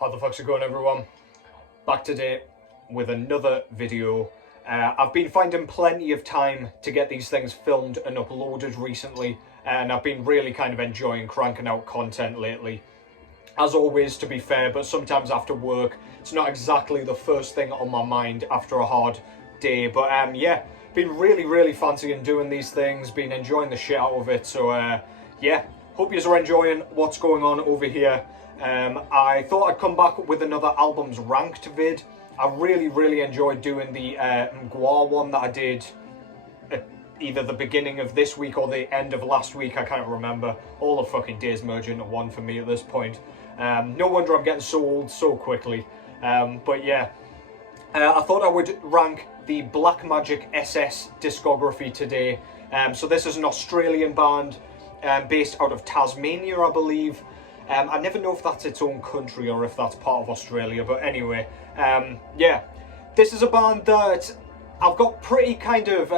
How the fuck's it going, everyone? Back today with another video. I've been finding plenty of time to get these things filmed and uploaded recently, and I've been really kind of enjoying cranking out content lately. As always, to be fair, but sometimes after work, it's not exactly the first thing on my mind after a hard day. But yeah, been really fancying doing these things, been enjoying the shit out of it. So yeah, hope you are enjoying what's going on over here. I thought I'd come back with another albums ranked vid. I really enjoyed doing the Mgwa one that I did at either the beginning of this week or the end of last week. I can't remember. All the fucking days merge into one for me at this point. No wonder I'm getting so old so quickly. But yeah, I thought I would rank the Black Magick SS discography today. So this is an Australian band based out of Tasmania, I believe. I never know if that's its own country or if that's part of Australia, but anyway, yeah, this is a band that I've got pretty kind of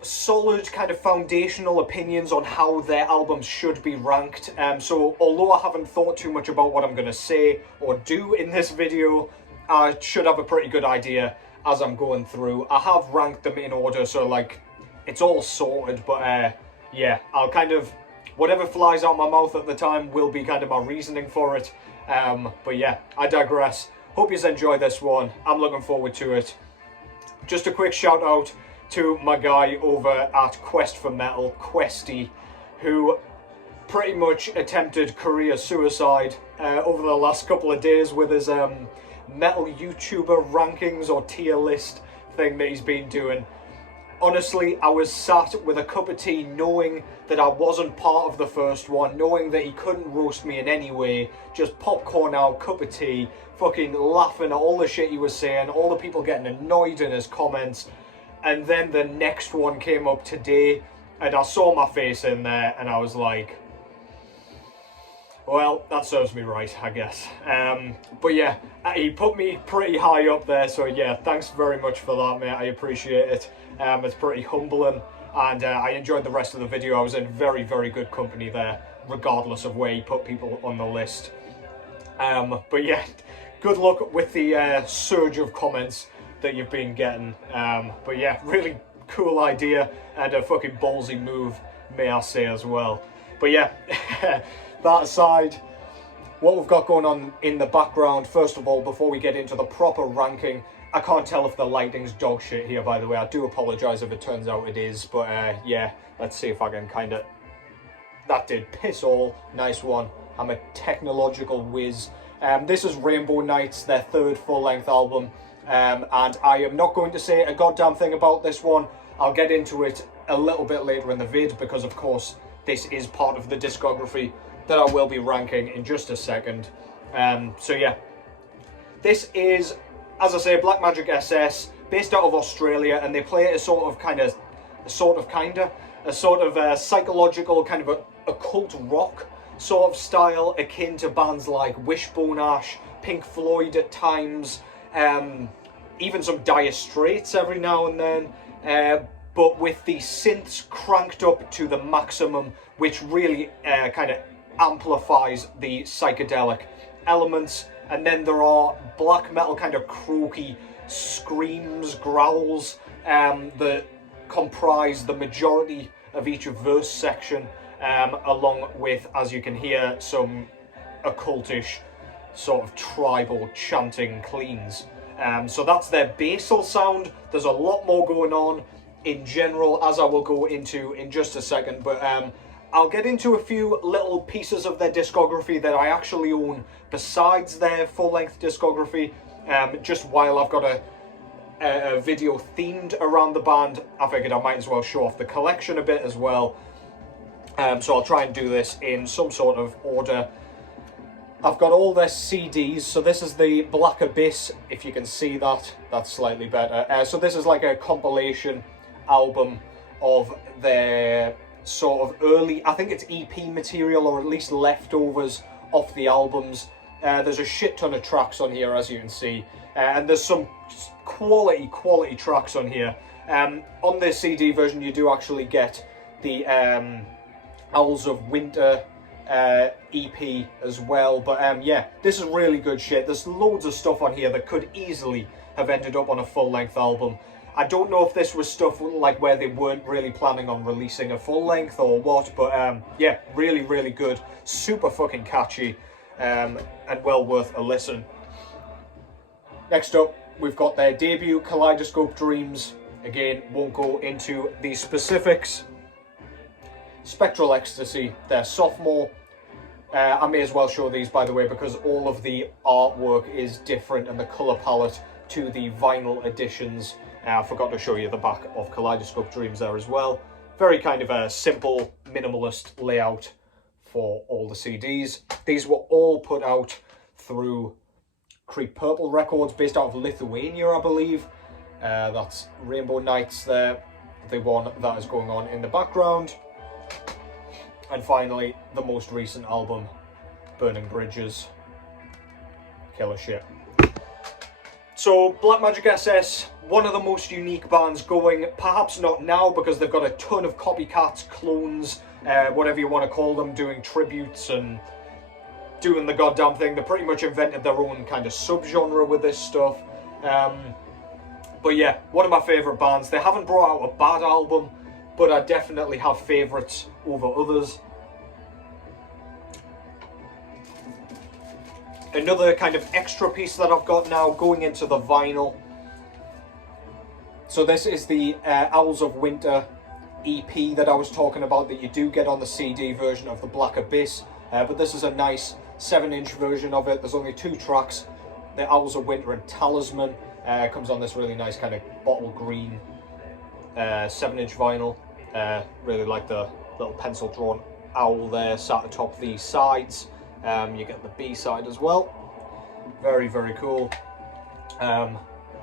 solid kind of foundational opinions on how their albums should be ranked. So although I haven't thought too much about what I'm going to say or do in this video, I should have a pretty good idea as I'm going through. I have ranked them in order, so like it's all sorted, but yeah, I'll kind of, whatever flies out my mouth at the time will be kind of my reasoning for it. But yeah, I digress. Hope you enjoy this one. I'm looking forward to it. Just a quick shout out to my guy over at Quest for Metal, Questy, who pretty much attempted career suicide over the last couple of days with his metal YouTuber rankings or tier list thing that he's been doing. Honestly, I was sat with a cup of tea knowing that I wasn't part of the first one, knowing that he couldn't roast me in any way, just popcorn out, cup of tea, fucking laughing at all the shit he was saying, all the people getting annoyed in his comments. And then the next one came up today, and I saw my face in there, and I was like, well, that serves me right, I guess. But yeah, he put me pretty high up there, so yeah, thanks very much for that, mate. I appreciate it. It's pretty humbling, and I enjoyed the rest of the video. I was in very good company there, regardless of where he put people on the list. But yeah, good luck with the surge of comments that you've been getting. But yeah, really cool idea, and a fucking ballsy move, may I say as well. But yeah, that aside, what we've got going on in the background, first of all, before we get into the proper ranking, I can't tell if the lighting's dog shit here, by the way. I do apologise if it turns out it is, but yeah, let's see if I can kind of... That did piss all. Nice one. I'm a technological whiz. This is Rainbow Nights, their third full-length album, and I am not going to say a goddamn thing about this one. I'll get into it a little bit later in the vid, because of course this is part of the discography that I will be ranking in just a second. So yeah, this is, as I say, Black Magick SS, based out of Australia, and they play a sort of psychological kind of a occult rock sort of style, akin to bands like Wishbone Ash, Pink Floyd at times, even some Dire Straits every now and then, but with the synths cranked up to the maximum, which really kind of amplifies the psychedelic elements. And then there are black metal kind of croaky screams, growls that comprise the majority of each verse section, along with, as you can hear, some occultish sort of tribal chanting cleans. So that's their basal sound. There's a lot more going on in general, as I will go into in just a second, but I'll get into a few little pieces of their discography that I actually own besides their full-length discography. Just while I've got a video themed around the band, I figured I might as well show off the collection a bit as well. So I'll try and do this in some sort of order. I've got all their CDs, so this is the Black Abyss, if you can see that, that's slightly better. So this is like a compilation album of their sort of early, I think it's EP material, or at least leftovers off the albums. There's a shit ton of tracks on here, as you can see, and there's some quality tracks on here. On this CD version, you do actually get the Owls of Winter EP as well. But yeah, this is really good shit. There's loads of stuff on here that could easily have ended up on a full-length album. I don't know if this was stuff like where they weren't really planning on releasing a full length or what, but yeah, really, really good. Super fucking catchy, and well worth a listen. Next up, we've got their debut, Kaleidoscope Dreams. Again, won't go into the specifics. Spectral Ecstasy, their sophomore. I may as well show these, by the way, because all of the artwork is different and the colour palette to the vinyl editions. I forgot to show you the back of Kaleidoscope Dreams there as well. Very kind of a simple, minimalist layout for all the CDs. These were all put out through Creep Purple Records, based out of Lithuania, I believe. That's Rainbow Nights there, the one that is going on in the background. And finally, the most recent album, Burning Bridges. Killer shit. So, Black Magick SS, one of the most unique bands going, perhaps not now because they've got a ton of copycats, clones, whatever you want to call them, doing tributes and doing the goddamn thing. They pretty much invented their own kind of subgenre with this stuff. But yeah, one of my favourite bands. They haven't brought out a bad album, but I definitely have favourites over others. Another kind of extra piece that I've got now going into the vinyl. So this is the Owls of Winter EP that I was talking about that you do get on the CD version of the Black Abyss. But this is a nice 7-inch version of it. There's only 2 tracks, the Owls of Winter and Talisman. Comes on this really nice kind of bottle green 7-inch vinyl. Really like the little pencil drawn owl there sat atop the sides. You get the B side as well. Very, very cool.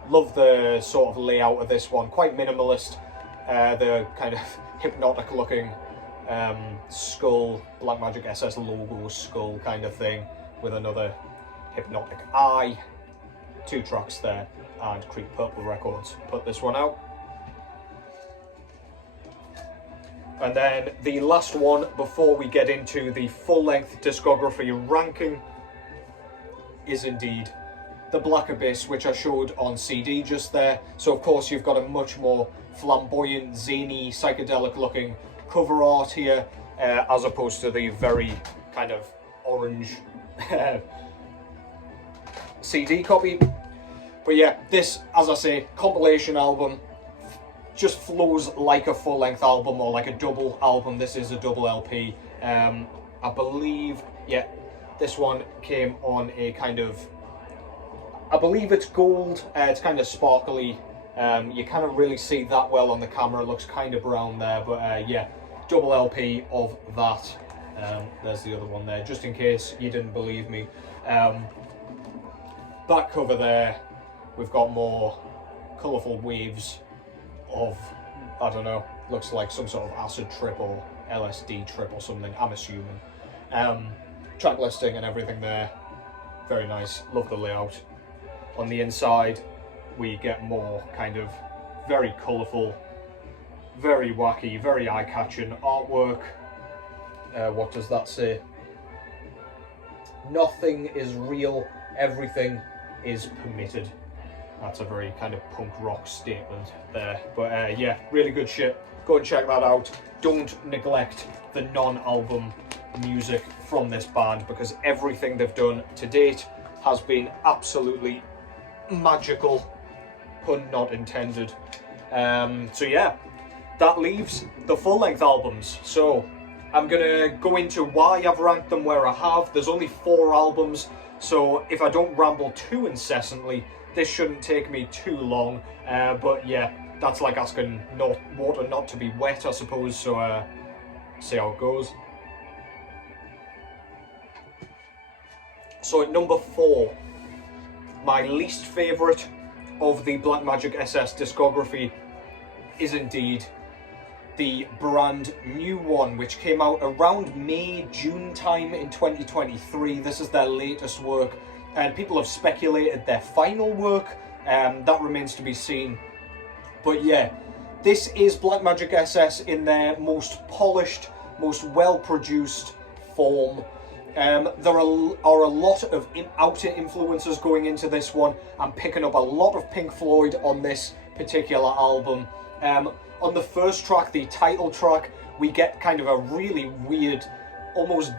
Love the sort of layout of this one. Quite minimalist. The kind of hypnotic looking skull, Black Magick SS logo skull kind of thing with another hypnotic eye. 2 tracks there, and Creep Purple Records put this one out. And then the last one before we get into the full-length discography ranking is indeed the Black Abyss, which I showed on CD just there. So of course you've got a much more flamboyant, zany, psychedelic-looking cover art here, as opposed to the very kind of orange CD copy. But yeah, this, as I say, compilation album, just flows like a full-length album or like a double album. This is a double LP. I believe, yeah, this one came on a kind of, I believe it's gold. It's kind of sparkly. You can't really see that well on the camera. It looks kind of brown there, but yeah, double LP of that. There's the other one there, just in case you didn't believe me. Back cover there, we've got more colourful waves of, I don't know, looks like some sort of acid trip or LSD trip or something, I'm assuming. Track listing and everything there, very nice, love the layout. On the inside, we get more kind of very colourful, very wacky, very eye-catching artwork. What does that say? Nothing is real, everything is permitted. That's a very kind of punk rock statement there. But yeah, really good shit. Go and check that out. Don't neglect the non-album music from this band, because everything they've done to date has been absolutely magical, pun not intended. So yeah, that leaves the full-length albums. So I'm gonna go into why I've ranked them where I have. There's only 4 albums, so if I don't ramble too incessantly, this shouldn't take me too long. But yeah, that's like asking water not to be wet, I suppose. So see how it goes. So at number 4, my least favourite of the Black Magick SS discography is indeed the brand new one, which came out around May, June time in 2023. This is their latest work, and people have speculated their final work. That remains to be seen. But yeah, this is Black Magick SS in their most polished, most well-produced, form. There are a lot of outer influences going into this one. I'm picking up a lot of Pink Floyd on this particular album. On the first track, the title track, we get kind of a really weird, almost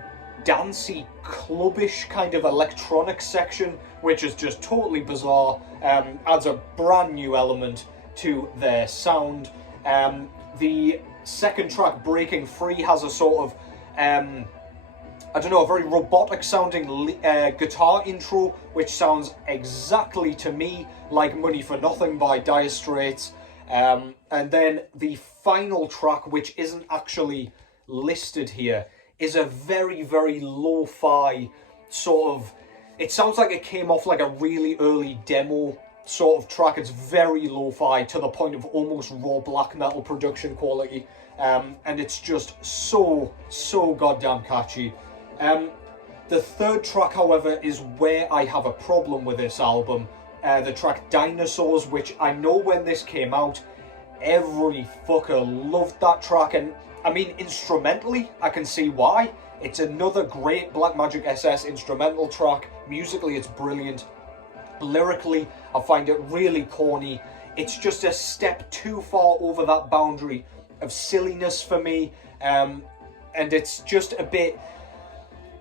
dancey, clubbish kind of electronic section, which is just totally bizarre. Adds a brand new element to their sound. The second track, Breaking Free, has a sort of I don't know, a very robotic sounding guitar intro, which sounds exactly to me like Money for Nothing by Dire Straits. And then the final track, which isn't actually listed here, is a very, very lo-fi sort of... It sounds like it came off like a really early demo sort of track. It's very lo-fi to the point of almost raw black metal production quality. And it's just so goddamn catchy. The third track, however, is where I have a problem with this album. The track Dinosaurs, which I know when this came out, every fucker loved that track. And I mean, instrumentally, I can see why. It's another great Black Magick SS instrumental track. Musically, it's brilliant. Lyrically, I find it really corny. It's just a step too far over that boundary of silliness for me. And it's just a bit...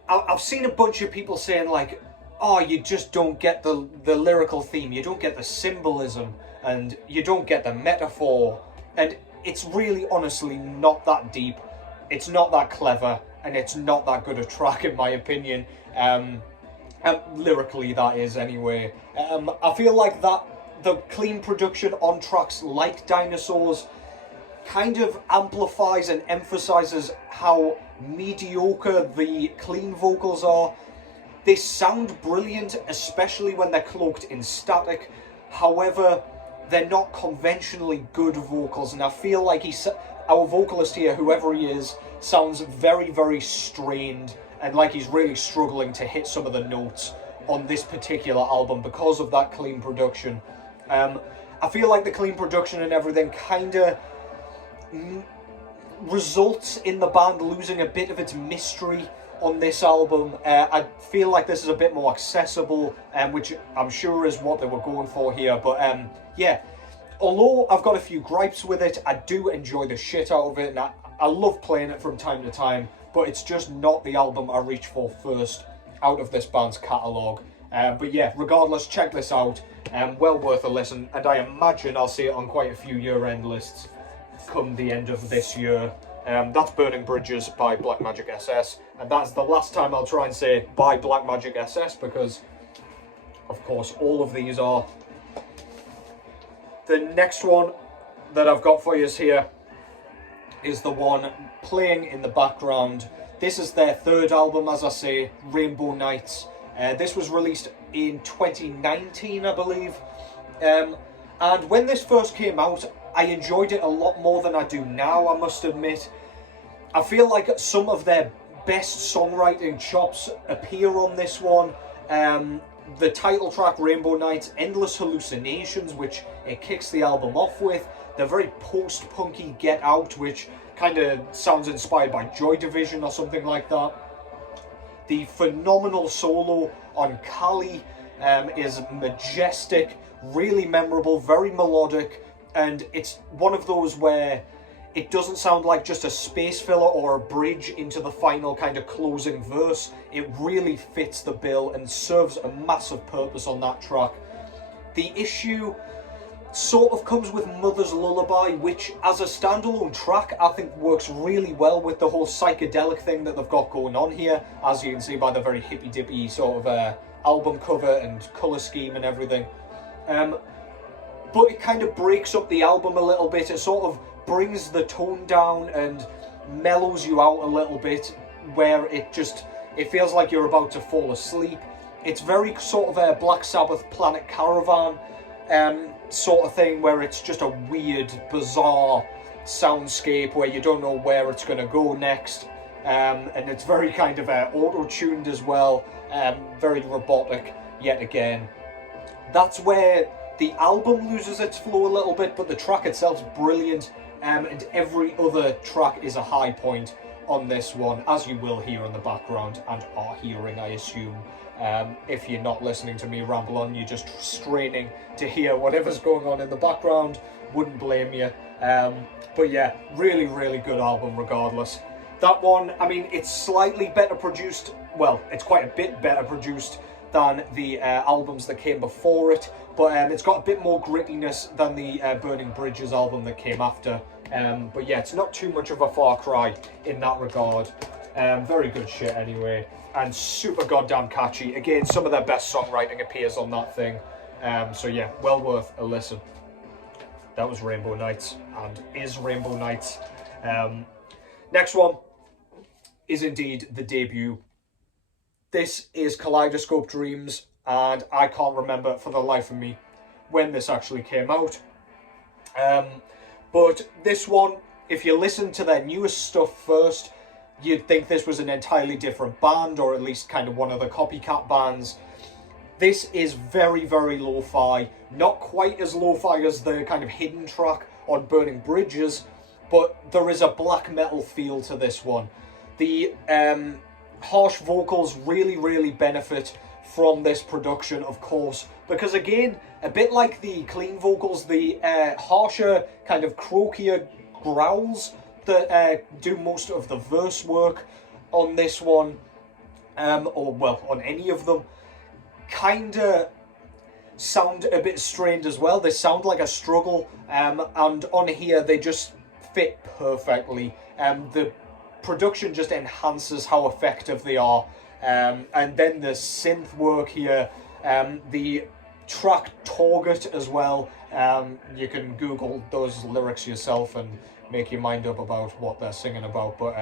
I've seen a bunch of people saying like, oh, you just don't get the lyrical theme, you don't get the symbolism, and you don't get the metaphor. And it's really honestly not that deep, it's not that clever, and it's not that good a track in my opinion. Lyrically, that is anyway. I feel like that the clean production on tracks like Dinosaurs kind of amplifies and emphasizes how mediocre the clean vocals are. They sound brilliant, especially when they're cloaked in static. However, they're not conventionally good vocals, and I feel like our vocalist here, whoever he is, sounds very strained and like he's really struggling to hit some of the notes on this particular album because of that clean production. I feel like the clean production and everything kind of results in the band losing a bit of its mystery on this album. I feel like this is a bit more accessible, which I'm sure is what they were going for here. But yeah, although I've got a few gripes with it, I do enjoy the shit out of it, and I love playing it from time to time, but it's just not the album I reach for first out of this band's catalogue. But yeah, regardless, check this out. Well worth a listen, and I imagine I'll see it on quite a few year-end lists come the end of this year. That's Burning Bridges by Black Magick SS, and that's the last time I'll try and say by Black Magick SS, because of course all of these are. The next one that I've got for you here is the one playing in the background. This is their third album, as I say, Rainbow Nights. This was released in 2019, I believe. And when this first came out, I enjoyed it a lot more than I do now, I must admit. I feel like some of their best songwriting chops appear on this one. The title track, Rainbow Nights, Endless Hallucinations, which it kicks the album off with. The very post-punky Get Out, which kind of sounds inspired by Joy Division or something like that. The phenomenal solo on Kali is majestic, really memorable, very melodic. And it's one of those where it doesn't sound like just a space filler or a bridge into the final kind of closing verse. It really fits the bill and serves a massive purpose on that track. The issue sort of comes with Mother's Lullaby, which as a standalone track I think works really well with the whole psychedelic thing that they've got going on here, as you can see by the very hippy-dippy sort of album cover and colour scheme and everything. But it kind of breaks up the album a little bit. It sort of brings the tone down and mellows you out a little bit, where it feels like you're about to fall asleep. It's very sort of a Black Sabbath Planet Caravan sort of thing, where it's just a weird, bizarre soundscape where you don't know where it's going to go next. And it's very kind of auto-tuned as well, very robotic yet again. That's where the album loses its flow a little bit, but the track itself's brilliant, and every other track is a high point on this one, as you will hear in the background, and are hearing, I assume. If you're not listening to me ramble on, you're just straining to hear whatever's going on in the background. Wouldn't blame you. But yeah, really, really good album regardless. That one, I mean, it's slightly better produced. Well, it's quite a bit better produced than the albums that came before it. But it's got a bit more grittiness than the Burning Bridges album that came after. But yeah, it's not too much of a far cry in that regard. Very good shit anyway. And super goddamn catchy. Again, some of their best songwriting appears on that thing. So yeah, well worth a listen. That was Rainbow Nights, and is Rainbow Nights. Next one is indeed the debut. This is Kaleidoscope Dreams, and I can't remember for the life of me when this actually came out. But this one, if you listen to their newest stuff first, you'd think this was an entirely different band, or at least kind of one of the copycat bands. This is very, very lo-fi. Not quite as lo-fi as the kind of hidden track on Burning Bridges, but there is a black metal feel to this one. The harsh vocals really, really benefit from this production, of course, because again, a bit like the clean vocals, the harsher, kind of croakier growls that do most of the verse work on this one, or well, on any of them, kind of sound a bit strained as well. They sound like a struggle, and on here they just fit perfectly. The production just enhances how effective they are, and then the synth work here, the track Target as well. You can Google those lyrics yourself and make your mind up about what they're singing about, but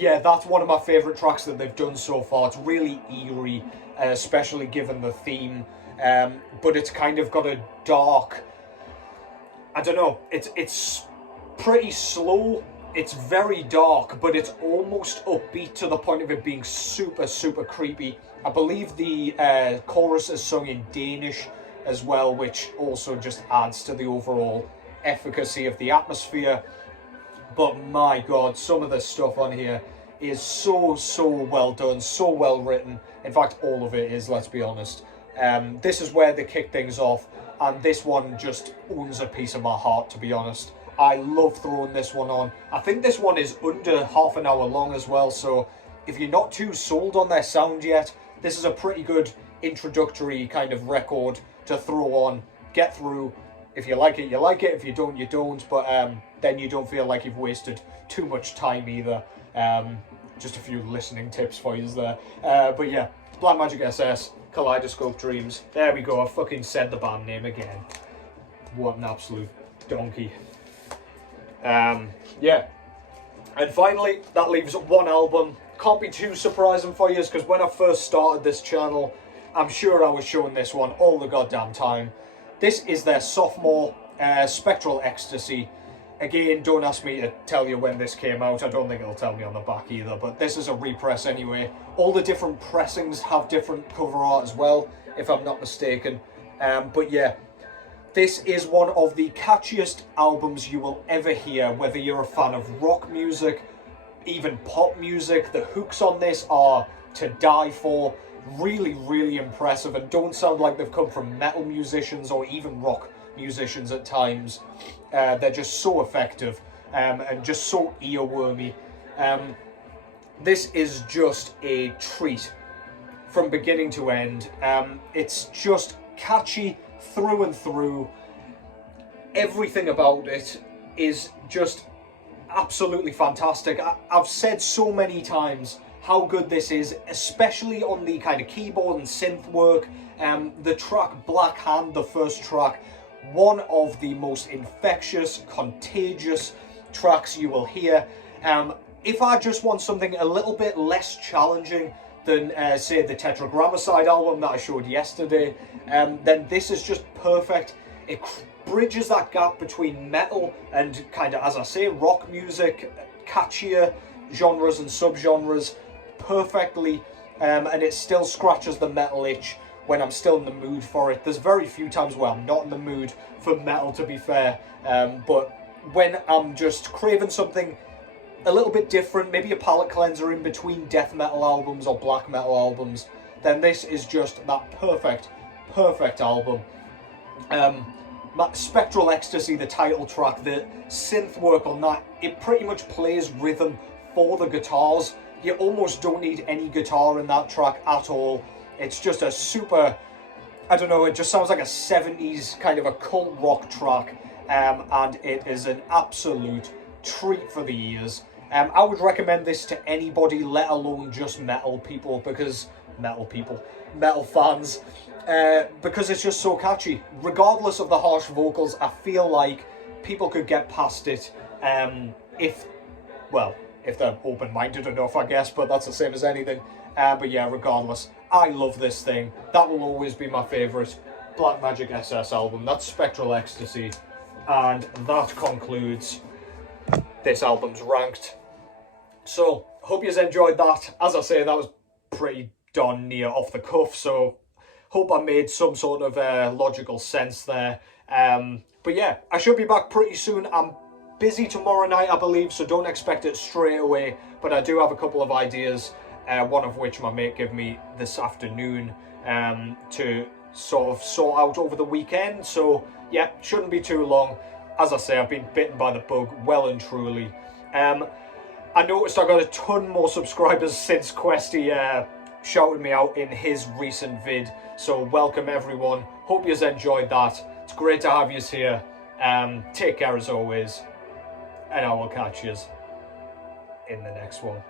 yeah, that's one of my favourite tracks that they've done so far. It's really eerie, especially given the theme, but it's kind of got a dark, I don't know, it's pretty slow, it's very dark, but it's almost upbeat to the point of it being super, super creepy. I believe the chorus is sung in Danish as well, which also just adds to the overall efficacy of the atmosphere. But my god, some of the stuff on here is so, so well done, so well written. In fact, all of it is, let's be honest. This is where they kick things off, and this one just owns a piece of my heart, to be honest. I love throwing this one on. I think this one is under half an hour long as well, so if you're not too sold on their sound yet, this is a pretty good introductory kind of record to throw on, get through. If you like it, you like it. If you don't, you don't. But then you don't feel like you've wasted too much time either. Just a few listening tips for you there. But yeah, Black Magick SS, Kaleidoscope Dreams. There we go. I fucking said the band name again. What an absolute donkey. Yeah. And finally, that leaves one album. Can't be too surprising for you, because when I first started this channel, I'm sure I was showing this one all the goddamn time. This is their sophomore, Spectral Ecstasy. Again, don't ask me to tell you when this came out. I don't think it'll tell me on the back either, but this is a repress anyway. All the different pressings have different cover art as well, if I'm not mistaken. But yeah, this is one of the catchiest albums you will ever hear, whether you're a fan of rock music, even pop music. The hooks on this are to die for. Really, really impressive, and don't sound like they've come from metal musicians or even rock musicians at times. They're just so effective, and just so earwormy. This is just a treat from beginning to end. It's just catchy through and through. Everything about it is just absolutely fantastic. I've said so many times how good this is, especially on the kind of keyboard and synth work. The track Black Hand, the first track, one of the most infectious, contagious tracks you will hear. If I just want something a little bit less challenging than, say, the Tetragrammicide album that I showed yesterday, then this is just perfect. It bridges that gap between metal and kind of, as I say, rock music, catchier genres and subgenres perfectly, and it still scratches the metal itch when I'm still in the mood for it. There's very few times where I'm not in the mood for metal, to be fair, but when I'm just craving something a little bit different, maybe a palate cleanser in between death metal albums or black metal albums, then this is just that perfect album. Spectral Ecstasy, the title track, the synth work on that, it pretty much plays rhythm for the guitars. You almost don't need any guitar in that track at all. It's just a super, I don't know, it just sounds like a 70s kind of a cult rock track, and it is an absolute treat for the ears. I would recommend this to anybody, let alone just metal fans, because it's just so catchy. Regardless of the harsh vocals, I feel like people could get past it if they're open-minded enough, I guess, but that's the same as anything. But yeah, regardless, I love this thing. That will always be my favourite Black Magick SS album. That's Spectral Ecstasy, and that concludes this album's Ranked. So, hope you enjoyed that. As I say, that was pretty darn near off the cuff, so hope I made some sort of logical sense there. But yeah, I should be back pretty soon. I'm busy tomorrow night, I believe, so don't expect it straight away, but I do have a couple of ideas, one of which my mate gave me this afternoon to sort of sort out over the weekend. So yeah, shouldn't be too long. As I say, I've been bitten by the bug well and truly. I noticed I got a ton more subscribers since Questy shouted me out in his recent vid, so welcome everyone. Hope you've enjoyed that. It's great to have you here. Take care as always, and I will catch you in the next one.